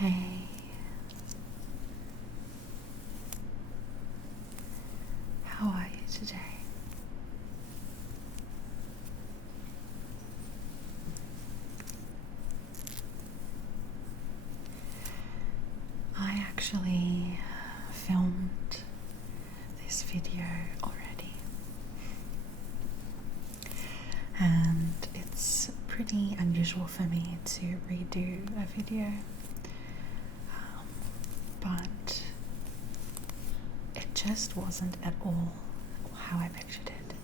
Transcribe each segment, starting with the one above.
Hey, how are you today? I actually filmed this video already, and it's pretty unusual for me to redo a video, but it just wasn't at all how I pictured it.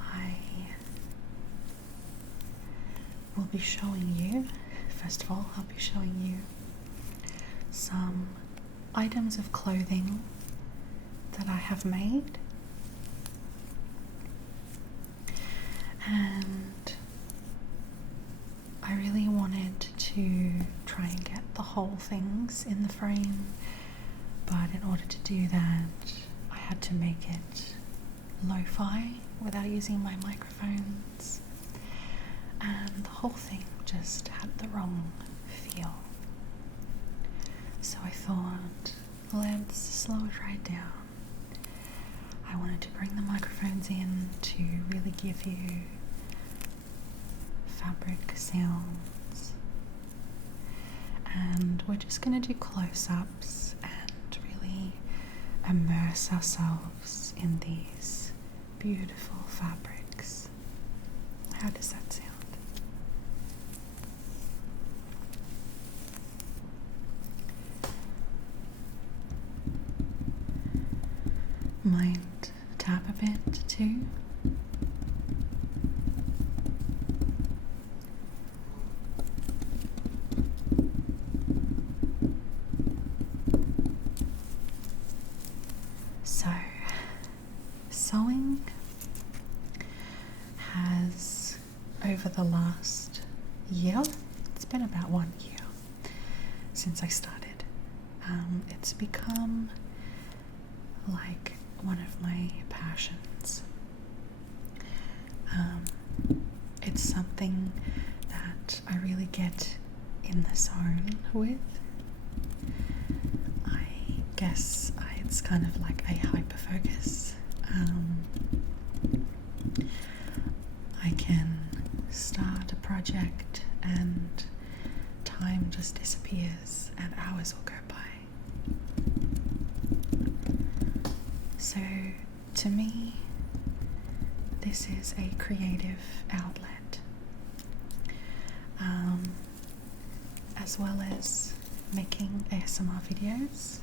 I will be showing you, first of all, I'll be showing you some items of clothing that I have made, and I really wanted to try and get the whole things in the frame, but in order to do that I had to make it lo-fi without using my microphones, and the whole thing just had the wrong feel. So I thought, let's slow it right down. I wanted to bring the microphones in to really give you fabric sounds, and we're just going to do close-ups and really immerse ourselves in these beautiful fabrics. How does that sound? Might tap a bit too. So, sewing has, over the last year, it's been about 1 year since I started, it's become like one of my passions. It's something that I really get in the zone with. I guess it's kind of like a hyper focus. I can start a project and time just disappears and hours will go by. So to me, this is a creative outlet, as well as making ASMR videos.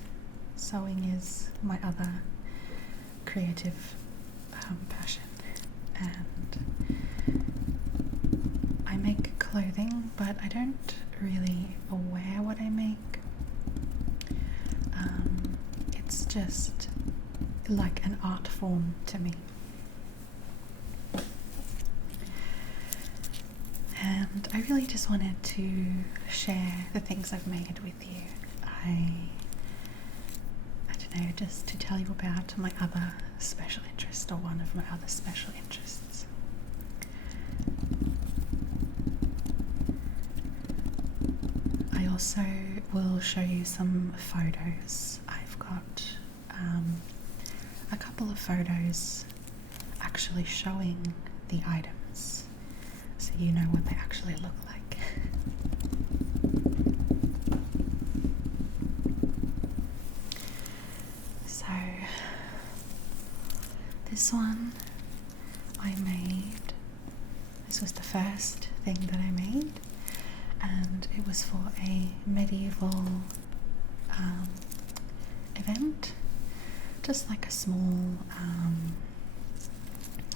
Sewing is my other creative passion, and I make clothing, but I don't really wear what I make. It's just like an art form to me. And I really just wanted to share the things I've made with you. I don't know, just to tell you about my other special interest, or one of my other special interests. I also will show you some photos. I've got a couple of photos actually showing the items, so you know what they actually look like. So this one I made, this was the first thing that I made, and it was for a medieval event, just like a small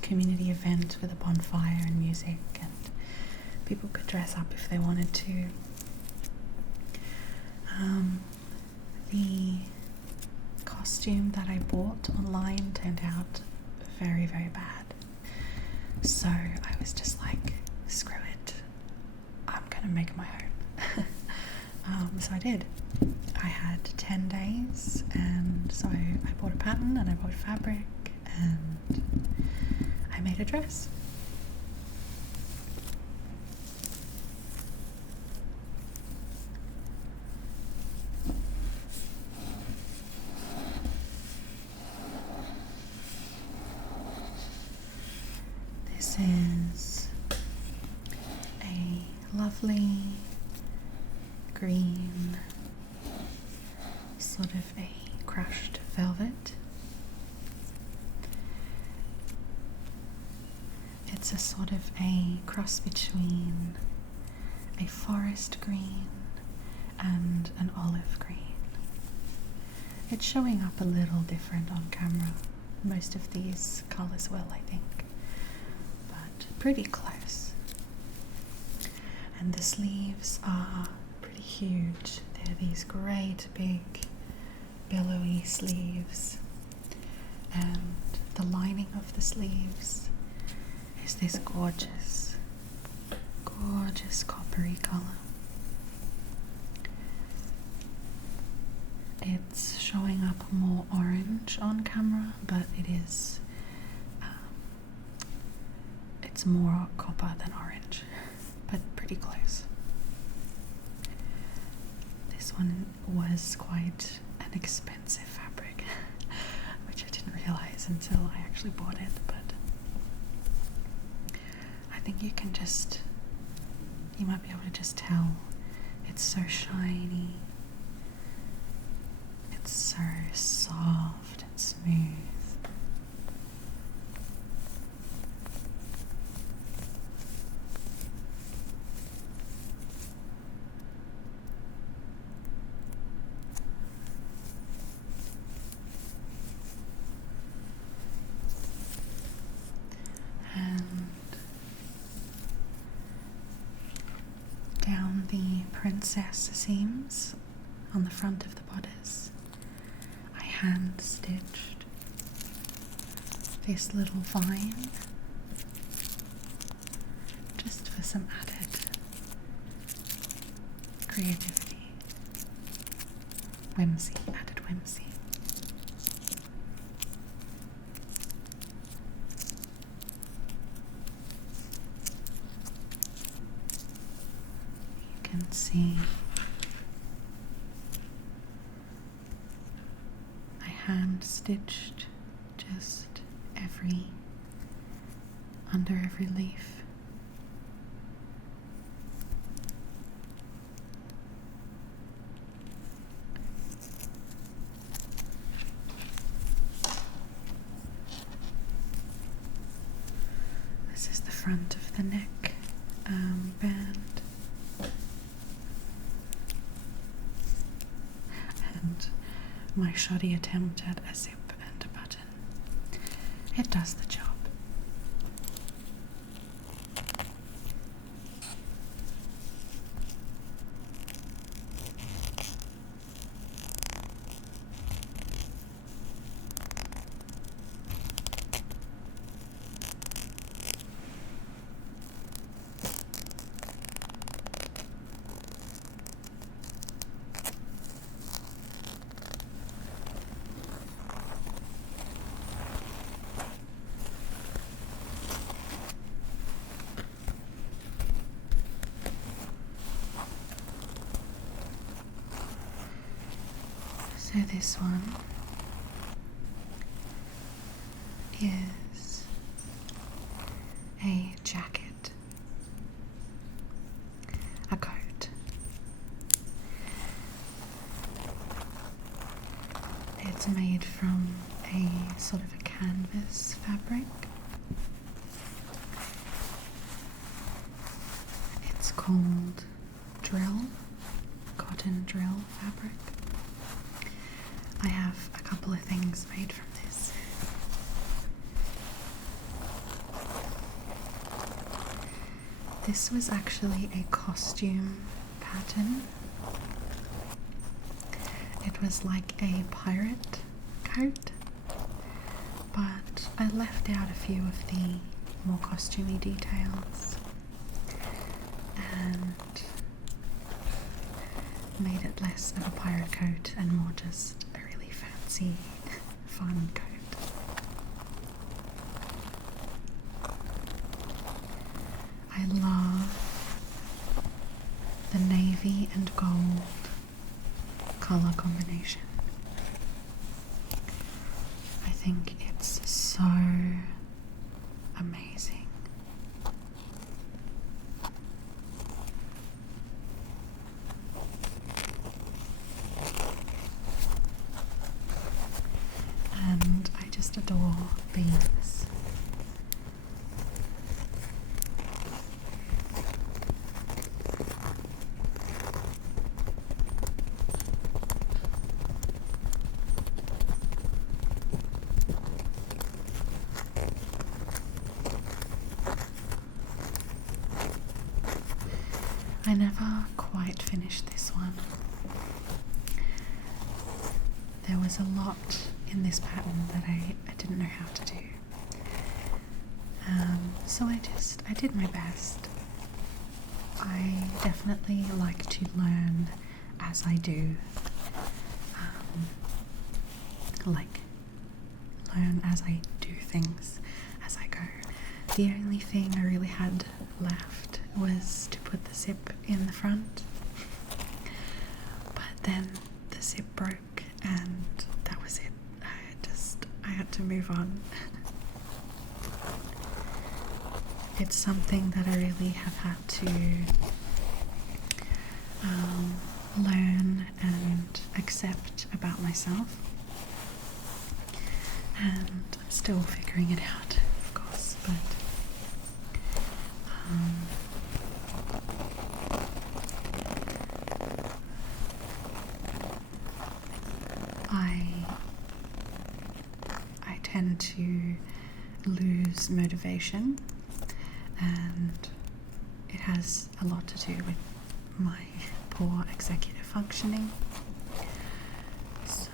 community event with a bonfire and music, and people could dress up if they wanted to. The costume that I bought online turned out very, very bad, so I was just like, screw it, I'm gonna make my own. So I did. I had 10 days, and so I bought a pattern and I bought fabric and I made a dress. This is a lovely green, sort of a crushed velvet. It's a sort of a cross between a forest green and an olive green. It's showing up a little different on camera. Most of these colours will, I think, but pretty close. And the sleeves are pretty huge. They're these great big billowy sleeves, and the lining of the sleeves is this gorgeous coppery colour. It's showing up more orange on camera, but it's more copper than orange, but pretty close. This one was quite an expensive fabric, which I didn't realize until I actually bought it, but I think you might be able to just tell it's so shiny. It's so soft and smooth. And down the princess seams on the front of the bodice, I hand stitched this little vine just for some added creativity, added whimsy. You can see I hand stitched just under every leaf. This is the front of the neck band, and my shoddy attempt at a zip and a button. It does the job. So this one is a jacket, a coat. It's made from a sort of a canvas fabric. It's called cotton drill fabric. I have a couple of things made from this. This was actually a costume pattern. It was like a pirate coat, but I left out a few of the more costumey details and made it less of a pirate coat and more just a really fancy, fun coat. I love the navy and gold color combination. I think it's so amazing. I never quite finished this one. There was a lot in this pattern that I didn't know how to do. So I did my best. I definitely like to learn as I do. Learn as I do things as I go. The only thing I really had left was to put the zip in the front, but then the zip broke and that was it. I had to move on. It's something that I really have had to learn and accept about myself, and I'm still figuring it out, of course, but I tend to lose motivation, and it has a lot to do with my poor executive functioning. So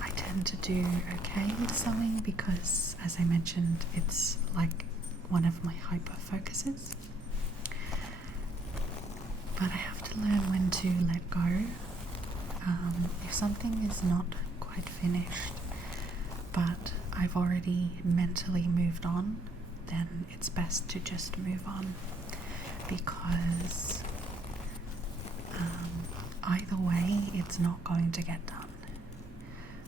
I tend to do okay with sewing because, as I mentioned, it's like one of my hyper focuses. But I have to learn when to let go. If something is not quite finished, but I've already mentally moved on, then it's best to just move on, because either way it's not going to get done.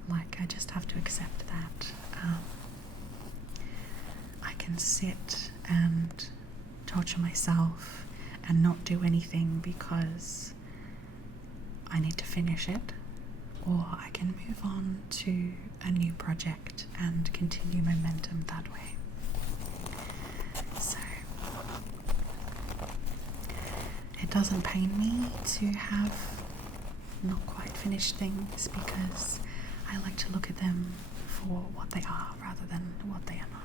Like, I just have to accept that. I can sit and torture myself and not do anything because I need to finish it, or I can move on to a new project and continue momentum that way. So it doesn't pain me to have not quite finished things, because I like to look at them for what they are rather than what they are not.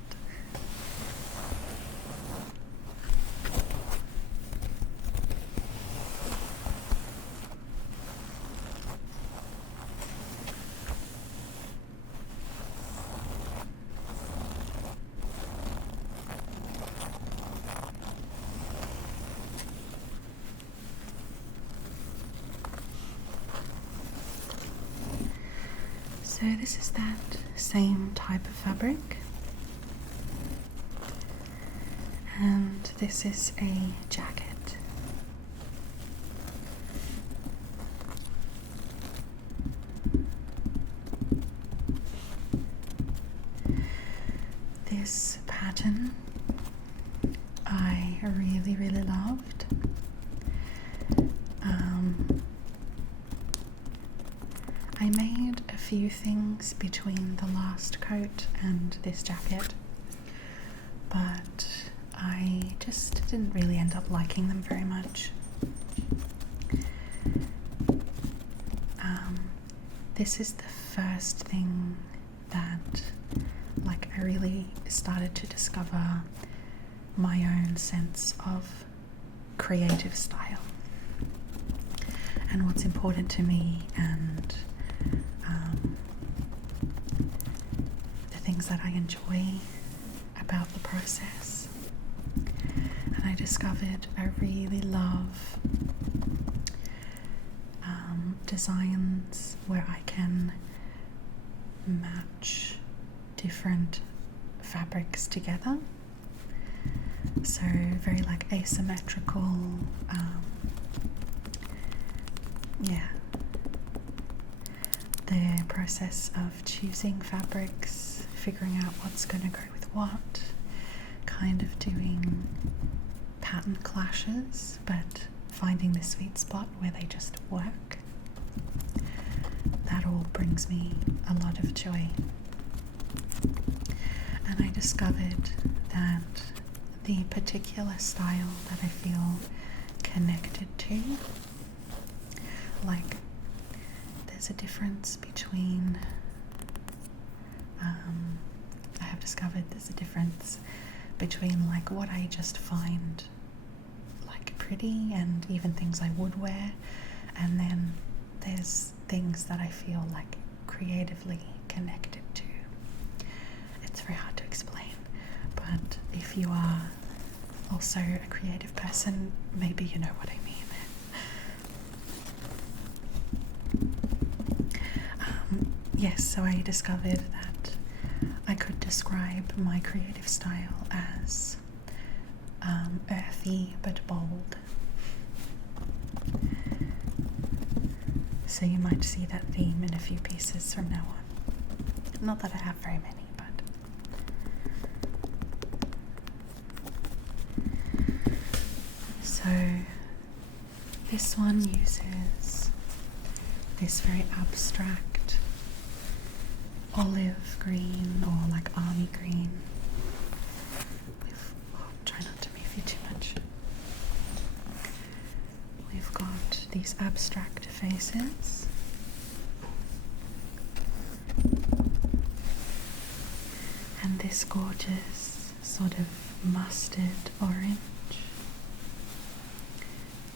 So this is that same type of fabric, and this is a jacket. This pattern I really, really loved. I made a few things between the last coat and this jacket, but I just didn't really end up liking them very much. This is the first thing that, like, I really started to discover my own sense of creative style and what's important to me, and the things that I enjoy about the process. And I discovered I really love designs where I can match different fabrics together. So very like asymmetrical, the process of choosing fabrics, figuring out what's going to go with what, kind of doing pattern clashes, but finding the sweet spot where they just work. That all brings me a lot of joy. And I discovered that the particular style that I feel connected to, like, there's a difference between I have discovered there's a difference between like what I just find like pretty and even things I would wear, and then there's things that I feel like creatively connected to. It's very hard to explain, but if you are also a creative person, maybe you know what I mean. Yes, so I discovered that I could describe my creative style as earthy but bold. So you might see that theme in a few pieces from now on. Not that I have very many, but... So this one uses this very abstract olive green, or like army green. Try not to move you too much. We've got these abstract faces. And this gorgeous sort of mustard orange.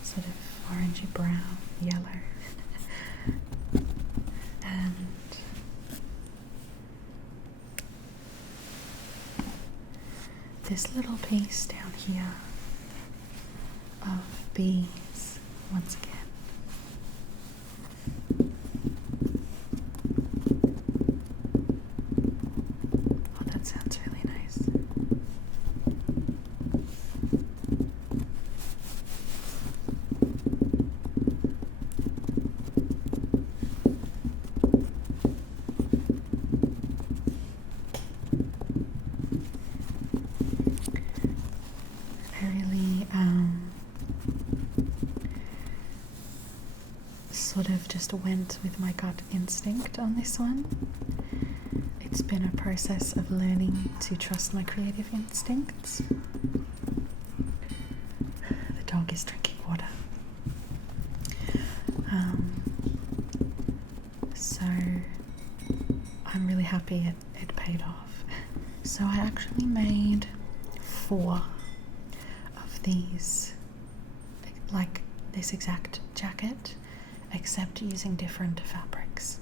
Sort of orangey brown, yellow. And this little piece down here of bees once again. Oh, that sounds really nice. Sort of just went with my gut instinct on this one. It's been a process of learning to trust my creative instincts. The dog is drinking water. So I'm really happy it paid off. So I actually made 4 of these, like this exact jacket, except using different fabrics.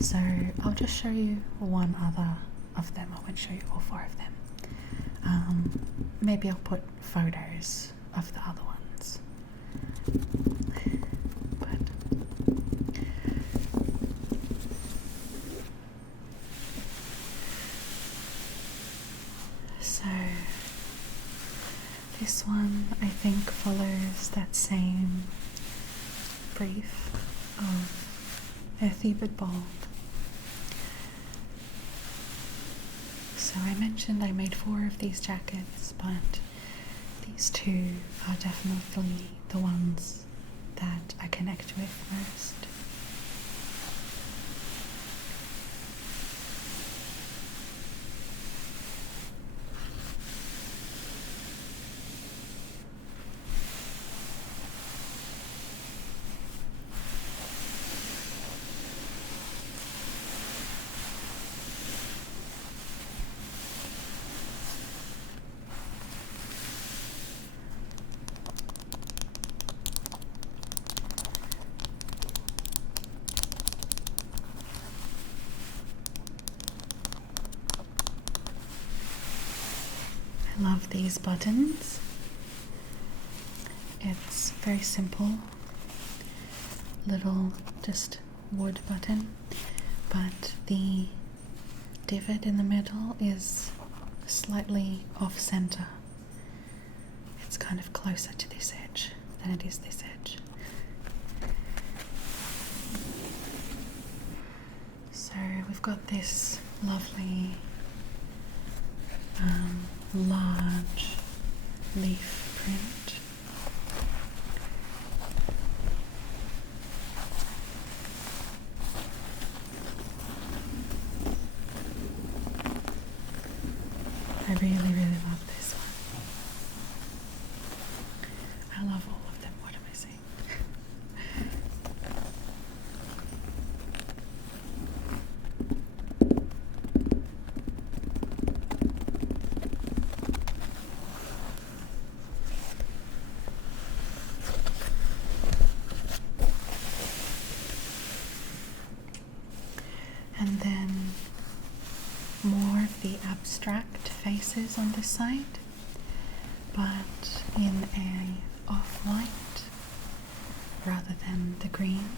So I'll just show you one other of them. I won't show you all 4 of them. Maybe I'll put photos of the other ones. So this one I think follows that same brief of earthy but bold. So I mentioned I made 4 of these jackets, but these 2 are definitely the ones that I connect with most. I love these buttons. It's very simple, little just wood button, but the divot in the middle is slightly off center. It's kind of closer to this edge than it is this edge. So we've got this lovely large leaf print. I really love this one. I love all of them. What am I saying? this side, but in a off-white rather than the green.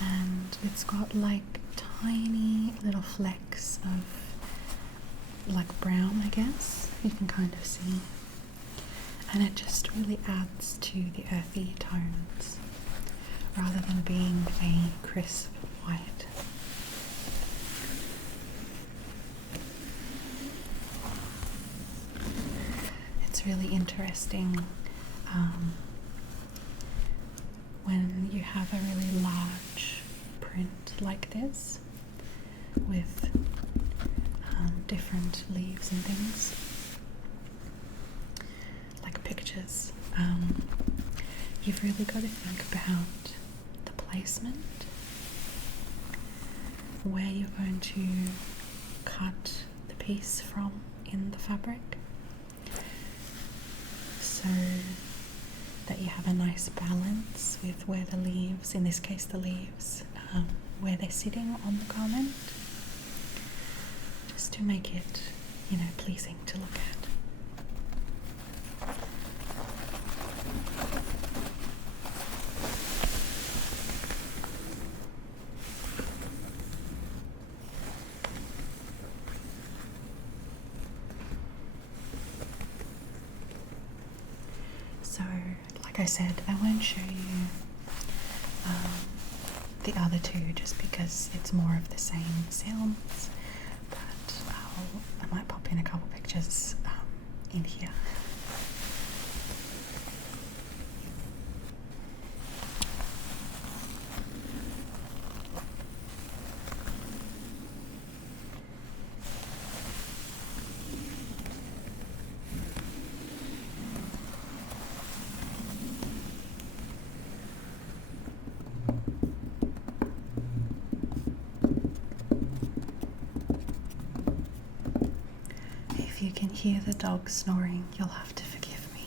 And it's got like tiny little flecks of like brown, I guess, you can kind of see. And it just really adds to the earthy tones rather than being a crisp white. It's really interesting when you have a really large print like this with different leaves and things, like pictures. You've really got to think about the placement, where you're going to cut the piece from in the fabric, so that you have a nice balance with where the leaves, in this case the leaves, where they're sitting on the garment, just to make it, you know, pleasing to look at. So, like I said, I won't show you the other two just because it's more of the same sounds, but I might pop in a couple pictures in here. If you can hear the dog snoring, you'll have to forgive me.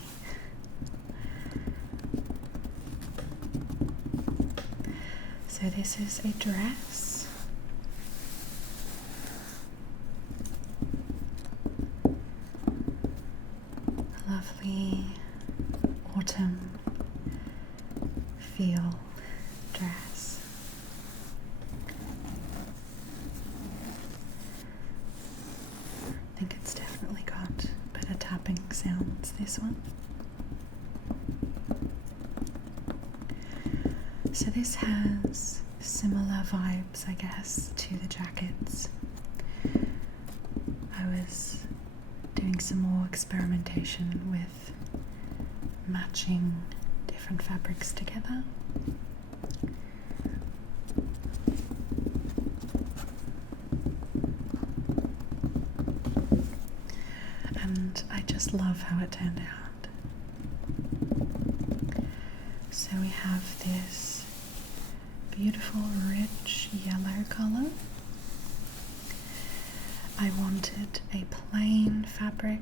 So this is a dress. A lovely autumn feel dress. I think it's definitely got better tapping sounds, this one. So this has similar vibes, I guess, to the jackets. I was doing some more experimentation with matching different fabrics together. And I just love how it turned out. So we have this beautiful rich yellow color. I wanted a plain fabric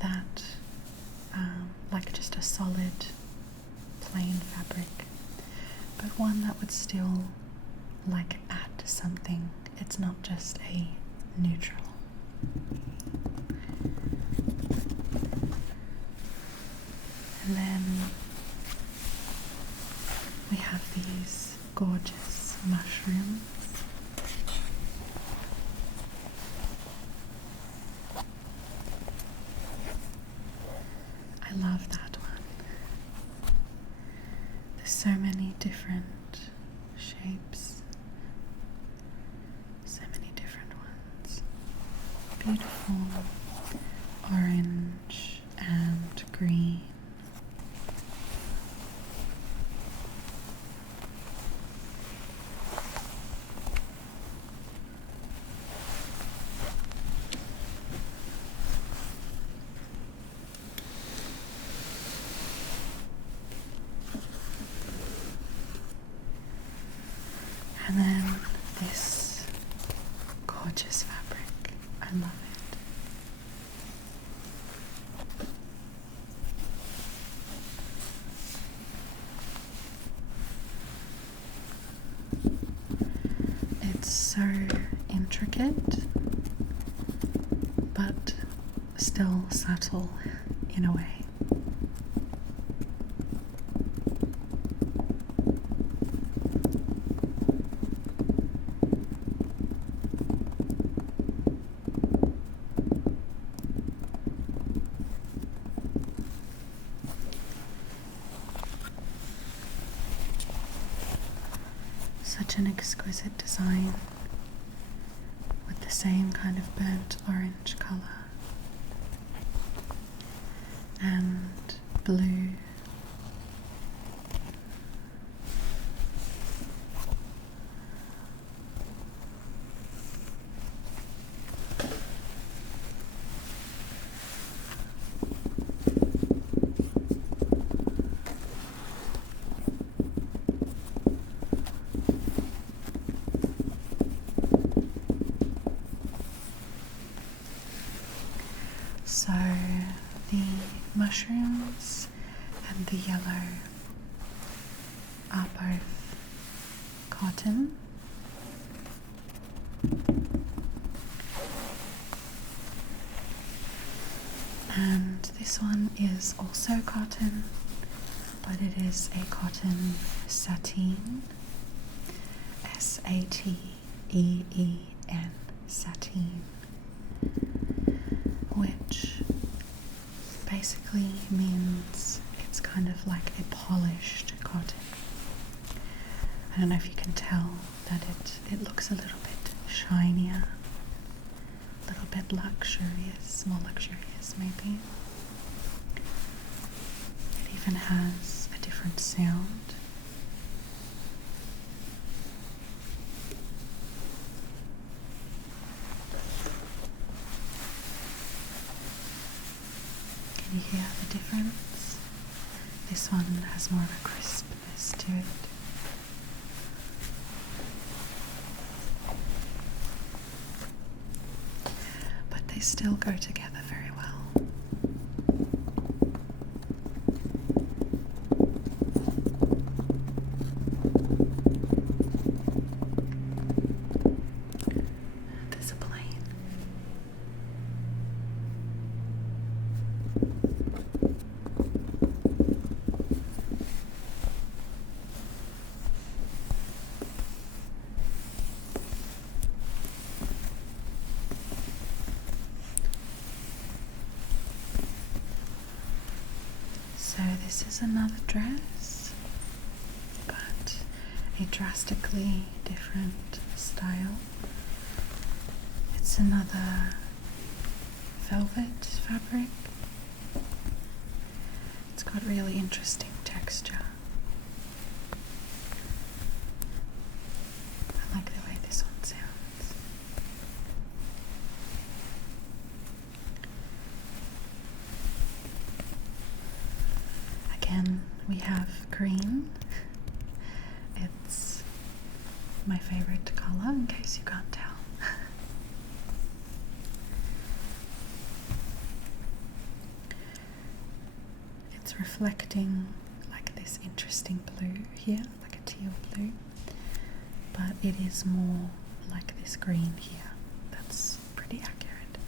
that, like just a solid plain fabric, but one that would still like add something. It's not just a neutral. And then we have these gorgeous mushrooms. I love that one. There's so many different shapes, so many different ones. Beautiful orange and green. And then this gorgeous fabric. I love it. It's so intricate but still subtle in a way. Such an exquisite design with the same kind of burnt orange colour and blue. So the mushrooms and the yellow are both cotton, and this one is also cotton, but it is a cotton sateen, S-A-T-E-E-N, sateen, which basically means it's kind of like a polished cotton. I don't know if you can tell that it looks a little bit shinier, a little bit luxurious, more luxurious maybe. It even has a different sound. Can you hear the difference? This one has more of a crispness to it. But they still go together very well. There's a plane. So this is another dress, but a drastically different style. It's another velvet fabric. It's got really interesting texture. I like the way this one sounds. Again, we have green. It's my favorite color, in case you can't tell. It's reflecting like this interesting blue here, like a teal blue, but it is more like this green here. That's pretty accurate.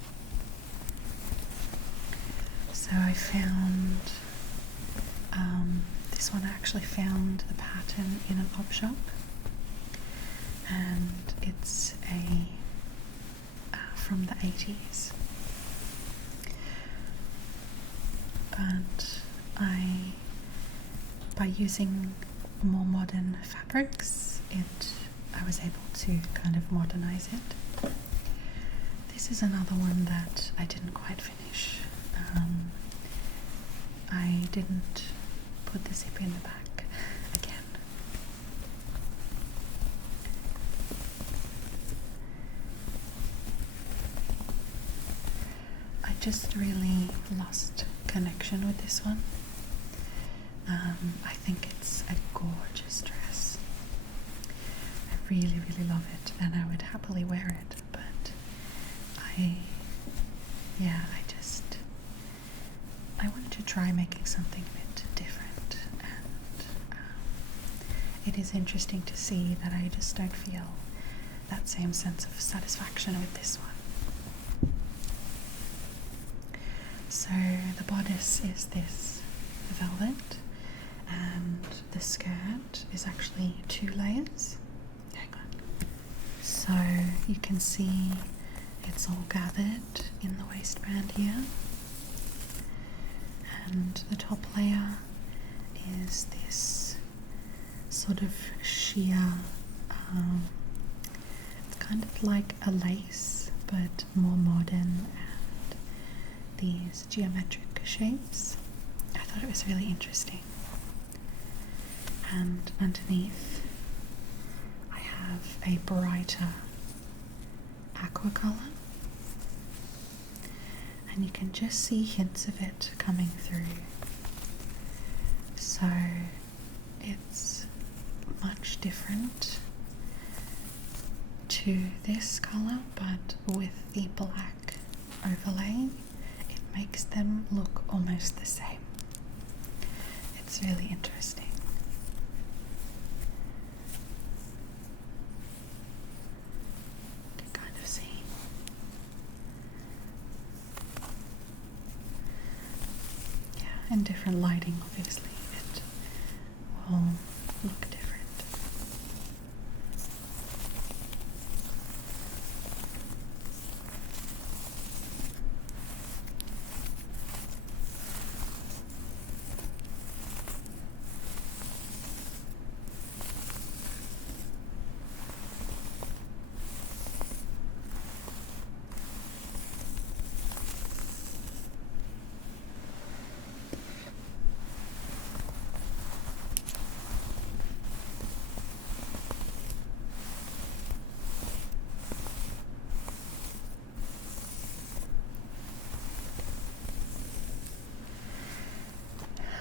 So I found this one. I actually found the pattern in an op shop, and it's from the 80s. But by using more modern fabrics, I was able to kind of modernize it. This is another one that I didn't quite finish. I didn't put the zip in the back again. I just really lost connection with this one. I think it's a gorgeous dress. I really, really love it, and I would happily wear it, but I wanted to try making something a bit different, and it is interesting to see that I just don't feel that same sense of satisfaction with this one. So the bodice is this velvet, and the skirt is actually 2 layers. Hang on. So you can see it's all gathered in the waistband here, and the top layer is this sort of sheer, it's kind of like a lace but more modern, and these geometric shapes. I thought it was really interesting. And underneath I have a brighter aqua colour, and you can just see hints of it coming through. So it's much different to this colour, but with the black overlay it makes them look almost the same. It's really interesting. You can kind of see. Yeah, and different lighting obviously it will look different.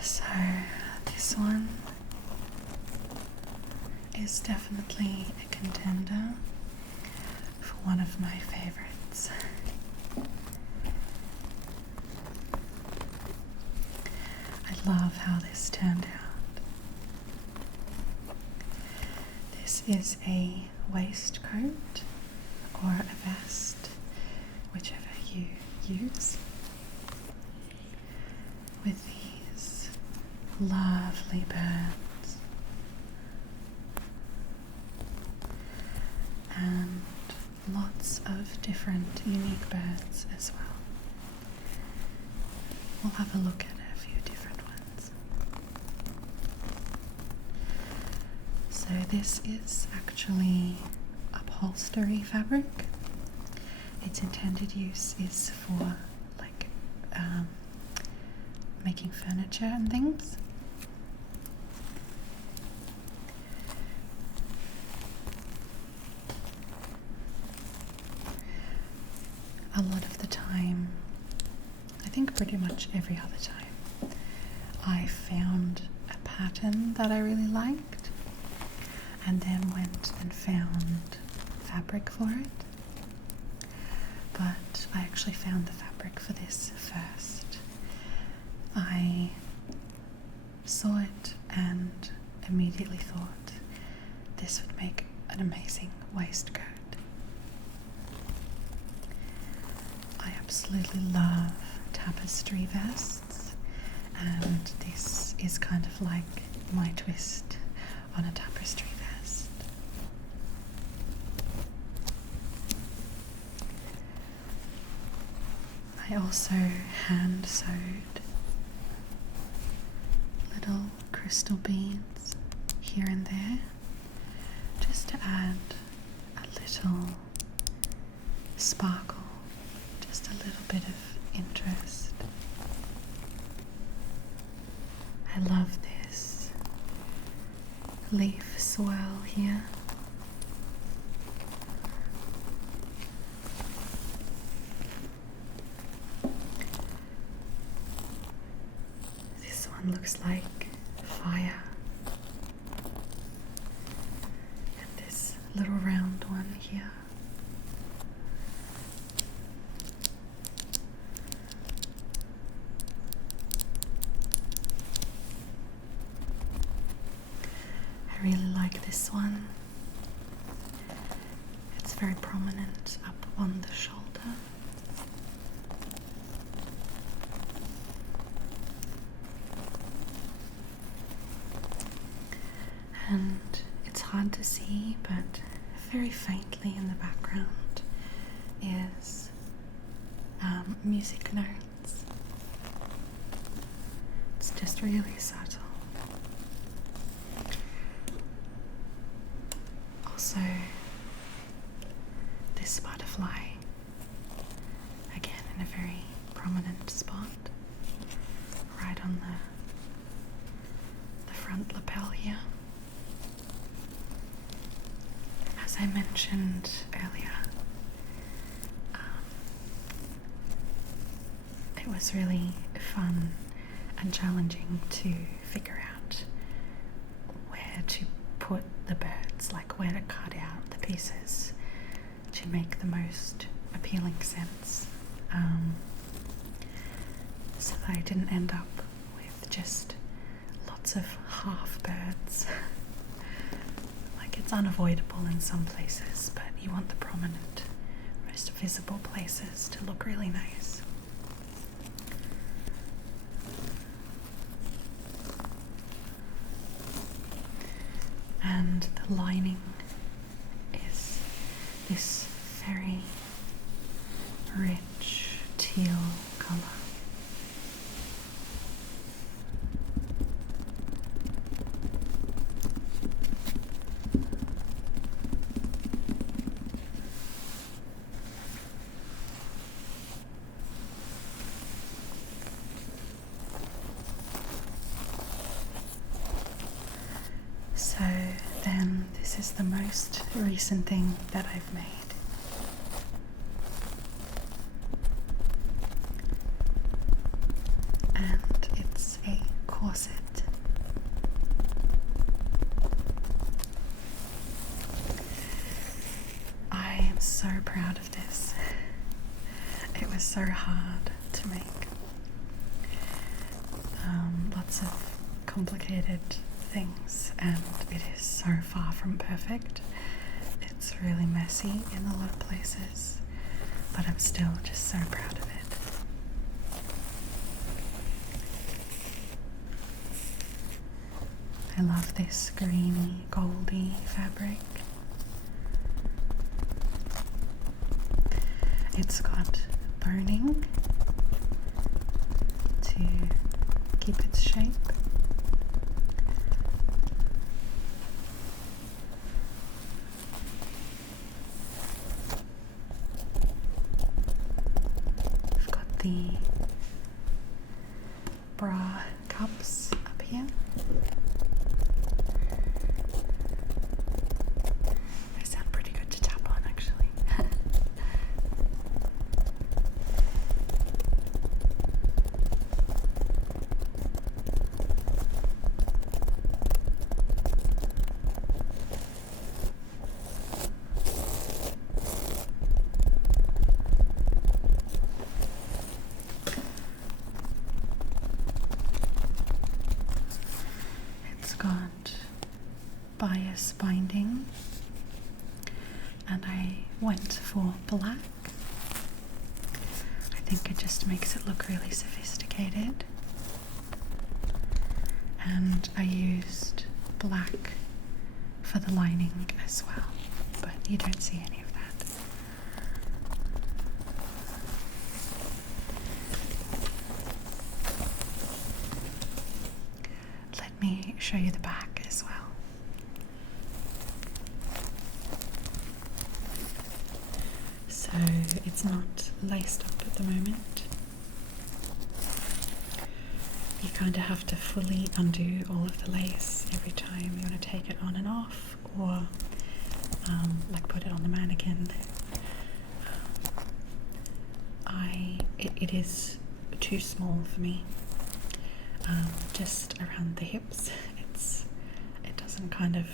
So this one is definitely a contender for one of my favorites. I love how this turned out. This is a waistcoat or a vest, whichever you use, with these lovely birds and lots of different unique birds as well. We'll have a look at a few different ones. So this is actually upholstery fabric. Its intended use is for like making furniture and things. A lot of the time, I think pretty much every other time, I found a pattern that I really liked and then went and found fabric for it. But I actually found the fabric for this first. I saw it and immediately thought this would make an amazing waistcoat. I absolutely love tapestry vests, and this is kind of like my twist on a tapestry vest. I also hand sewed little crystal beads here and there just to add a little sparkle, just a little bit of interest. I love this leaf swirl here. This one looks like fire. And this little round one here. I really like this one. It's very prominent up on the shoulder. to see, but very faintly in the background, is music notes. It's just really subtle. Also, this butterfly, again in a very prominent spot, right on the front lapel here. As I mentioned earlier, it was really fun and challenging to figure out where to put the birds, like where to cut out the pieces to make the most appealing sense, so that I didn't end up with just lots of half birds. Like, it's unavoidable in some places, but you want the prominent, most visible places to look really nice. And the lining is this very rich teal color. So then this is the most recent thing that I've made. And it's a corset. I am so proud of this. It was so hard to make. Lots of complicated things, and it is so far from perfect. It's really messy in a lot of places, but I'm still just so proud of it. I love this greeny, goldy fabric. It's got boning to keep its shape. I've got the bra cups up here. They sound pretty good to tap on, actually. It's got bias binding, and I went for black. I think it just makes it look really sophisticated. And I used black for the lining as well, but you don't see any of that. Let me show you the back as well. So it's not laced up at the moment. You kind of have to fully undo all of the lace every time you want to take it on and off, or like put it on the mannequin. It is too small for me. Just around the hips, it doesn't kind of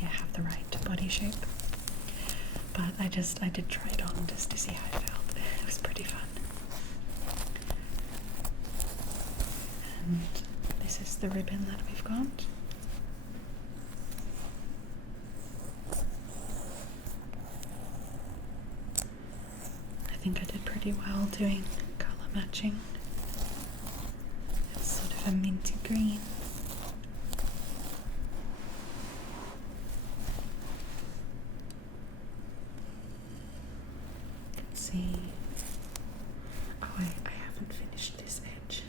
have the right body shape. But I did try it on just to see how it felt. It was pretty fun. And this is the ribbon that we've got. I think I did pretty well doing colour matching. It's sort of a minty green. see. Oh, I haven't finished this edge,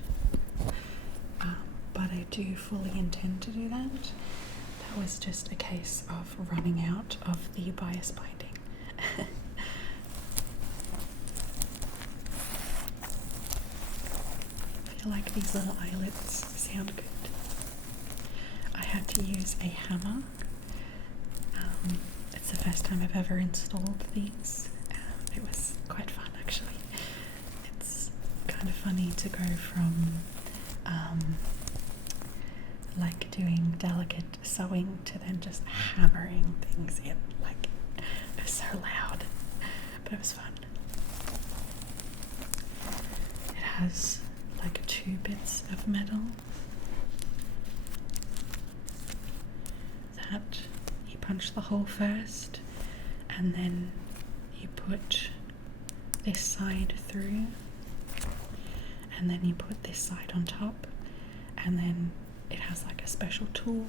but I do fully intend to do that. That was just a case of running out of the bias binding. I feel like these little eyelets sound good. I had to use a hammer. It's the first time I've ever installed these. It was quite fun, actually. It's kind of funny to go from like doing delicate sewing to then just hammering things in. Like, it was so loud, but it was fun. It has like 2 bits of metal that you punch the hole first, and then you put this side through, and then you put this side on top, and then it has like a special tool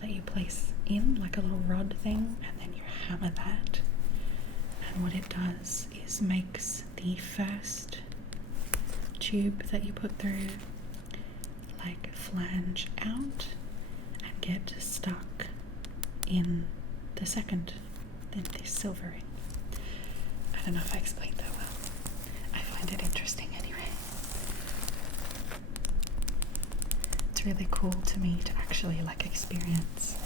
that you place in, like a little rod thing, and then you hammer that. And what it does is makes the first tube that you put through like flange out and get stuck in the second, then this silvering. I don't know if I explained that well. I find it interesting anyway. It's really cool to me to actually like experience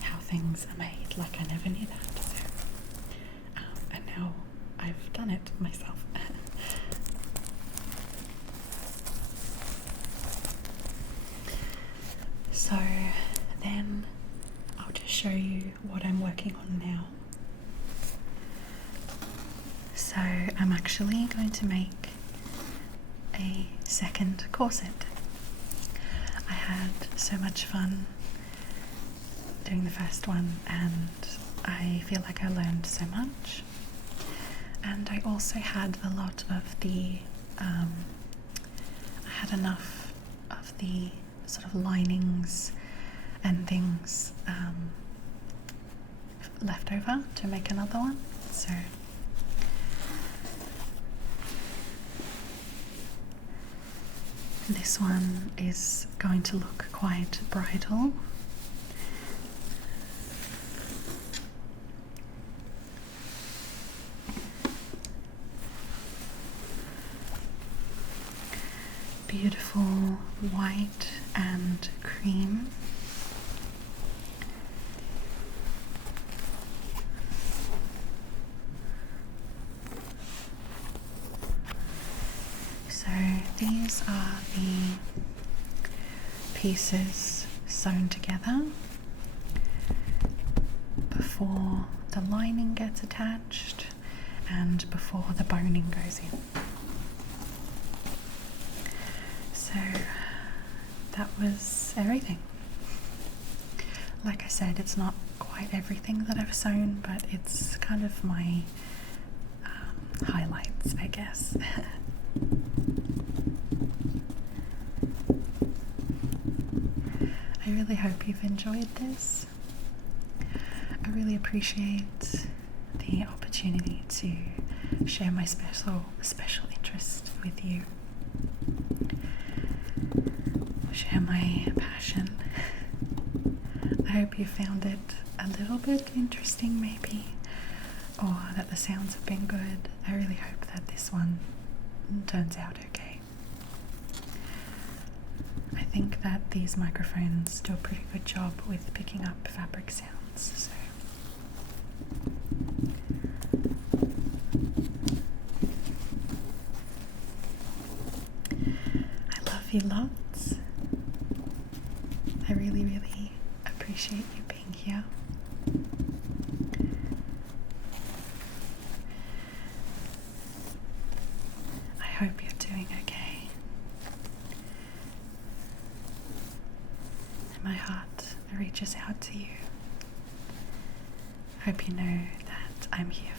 how things are made. Like, I never knew that. So, and now I've done it myself. So then I'll just show you what I'm working on now. So I'm actually going to make a second corset. I had so much fun doing the first one, and I feel like I learned so much. And I also had a lot of the, I had enough of the sort of linings and things left over to make another one. So this one is going to look quite bridal. Beautiful white and cream. So these are the pieces sewn together before the lining gets attached and before the boning goes in. So that was everything. Like I said, it's not quite everything that I've sewn, but it's kind of my highlights, I guess. I really hope you've enjoyed this. I really appreciate the opportunity to share my special interest with you. Share my passion. I hope you found it a little bit interesting, maybe, or that the sounds have been good. I really hope that this one turns out okay. I think that these microphones do a pretty good job with picking up fabric sounds, so I love you lots. I really, really appreciate you being here. I hope you're doing okay. And my heart reaches out to you. I hope you know that I'm here